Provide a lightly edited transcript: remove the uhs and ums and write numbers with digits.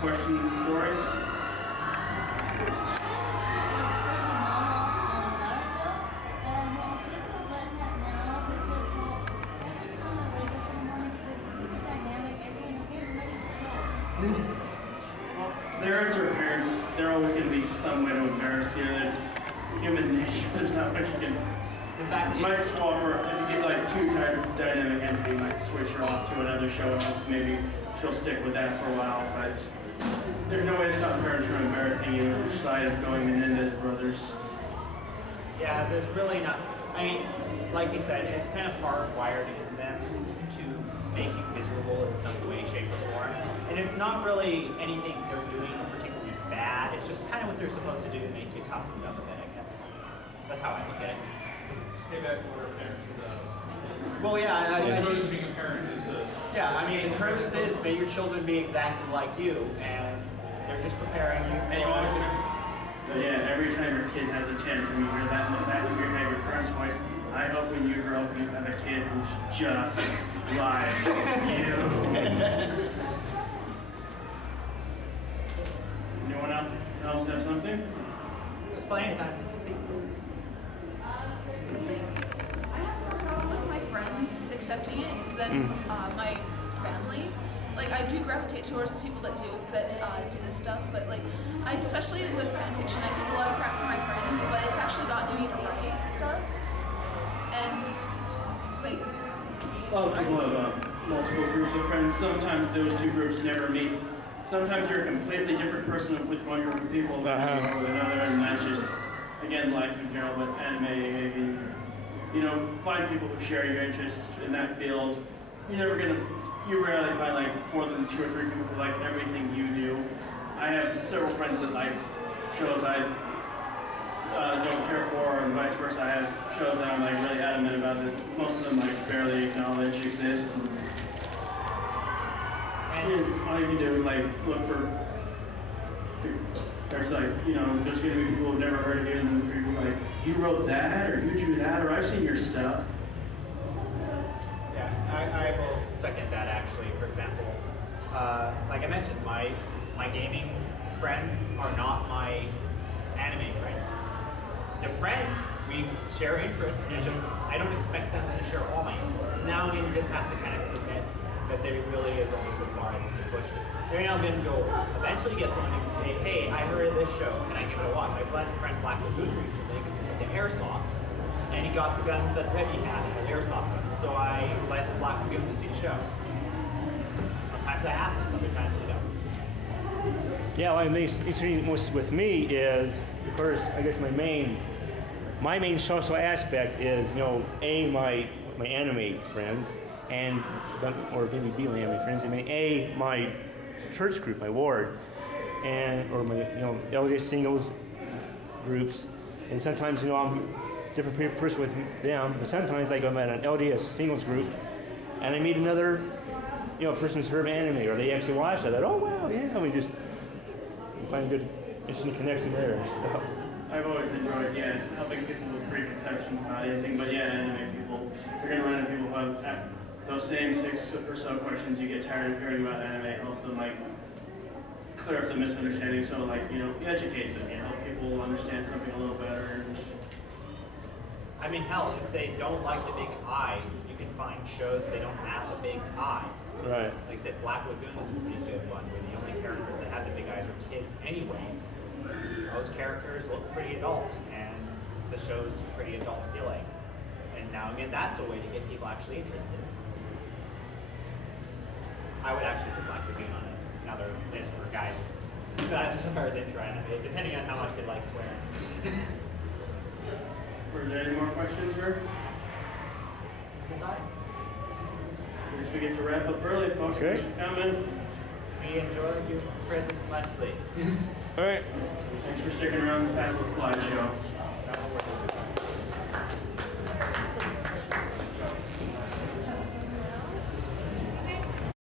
questions, stories? Parents are parents. They're always going to be some way to embarrass you. There's human nature. There's not much you can. In fact, you might swap her if you get like too dynamic entity. You might switch her off to another show, and maybe she'll stick with that for a while. But there's no way to stop parents from embarrassing you outside of going Menendez brothers. Yeah, there's really not. I mean, like you said, it's kind of hardwired in them to make you miserable in some way, shape, or form. And it's not really anything they're doing particularly bad. It's just kind of what they're supposed to do to make you top them up a bit, I guess. That's how I look at it. Payback for what parents with us. Well, yeah. The curse of being a parent is the... Yeah, I mean, the curse is may your children be exactly like you, and they're just preparing you for... And you're always gonna... Yeah, every time your kid has a tantrum, you hear that in the back of your head, your parents' voice. I hope when you grow up, you have a kid who's just like you. Anyone else have something? There's plenty of times to speak. I have more problem with my friends accepting it than my family. Like, I do gravitate towards the people that do this stuff, but like, I especially with fan fiction, I take a lot of crap from my friends, but it's actually gotten me to write stuff. And like, a lot of people have multiple groups of friends. Sometimes those two groups never meet. Sometimes you're a completely different person with one group of people than you are with another, and that's just, again, life in general. But anime, maybe, you know, find people who share your interests in that field. You rarely find like more than 2 or 3 people who like everything you do. I have several friends that like shows I don't care for, and vice versa. I have shows that I'm like really adamant about that most of them like barely acknowledge exist. And all you can do is like look for. There's like, you know, there's gonna be people who've never heard of you, and people like, you wrote that, or you drew that, or I've seen your stuff. I will second that actually. For example, like I mentioned, my gaming friends are not my anime friends. They're friends, we share interests, it's just I don't expect them to share all my interests. Now and then you just have to kind of submit that there really is only so far that you can push it. Every now and then you'll eventually get someone who say, hey, I heard of this show, can I give it a watch? I had a friend Black Lagoon recently because he's into airsoft. And he got the guns that Revy had, the airsoft guns. So I lent him Black Lagoon to see the show. Sometimes that happens, other times they don't. Yeah, well, the interesting with me is, of course, I guess my main social aspect is, you know, my anime friends, and or maybe B anime friends, and my church group, my ward, or my LDS singles groups, and sometimes I'm different person with them, but sometimes like I'm at an LDS singles group and I meet another person who's heard of anime, or they actually watch that. Oh wow, yeah, we just find a good interesting connection there. So. I've always enjoyed helping people with preconceptions about anything, but anime people, you're gonna run into people who have those same 6 or so questions you get tired of hearing about anime. Helps them like clear up the misunderstanding, so like educate them, help people understand something a little better. I mean, hell, if they don't like the big eyes, you can find shows they don't have the big eyes. Right. Like I said, Black Lagoon was a pretty good one, where the only characters that had the big eyes were kids anyways. Those characters look pretty adult, and the show's pretty adult feeling. And now again, that's a way to get people actually interested. I would actually put Black Lagoon on another list for guys as far as intro anime, depending on how much they like swearing. Were there any more questions, Rick? I guess we get to wrap up early, folks. Okay. Thanks for coming. We enjoyed your presence muchly. All right. Thanks for sticking around past the slideshow.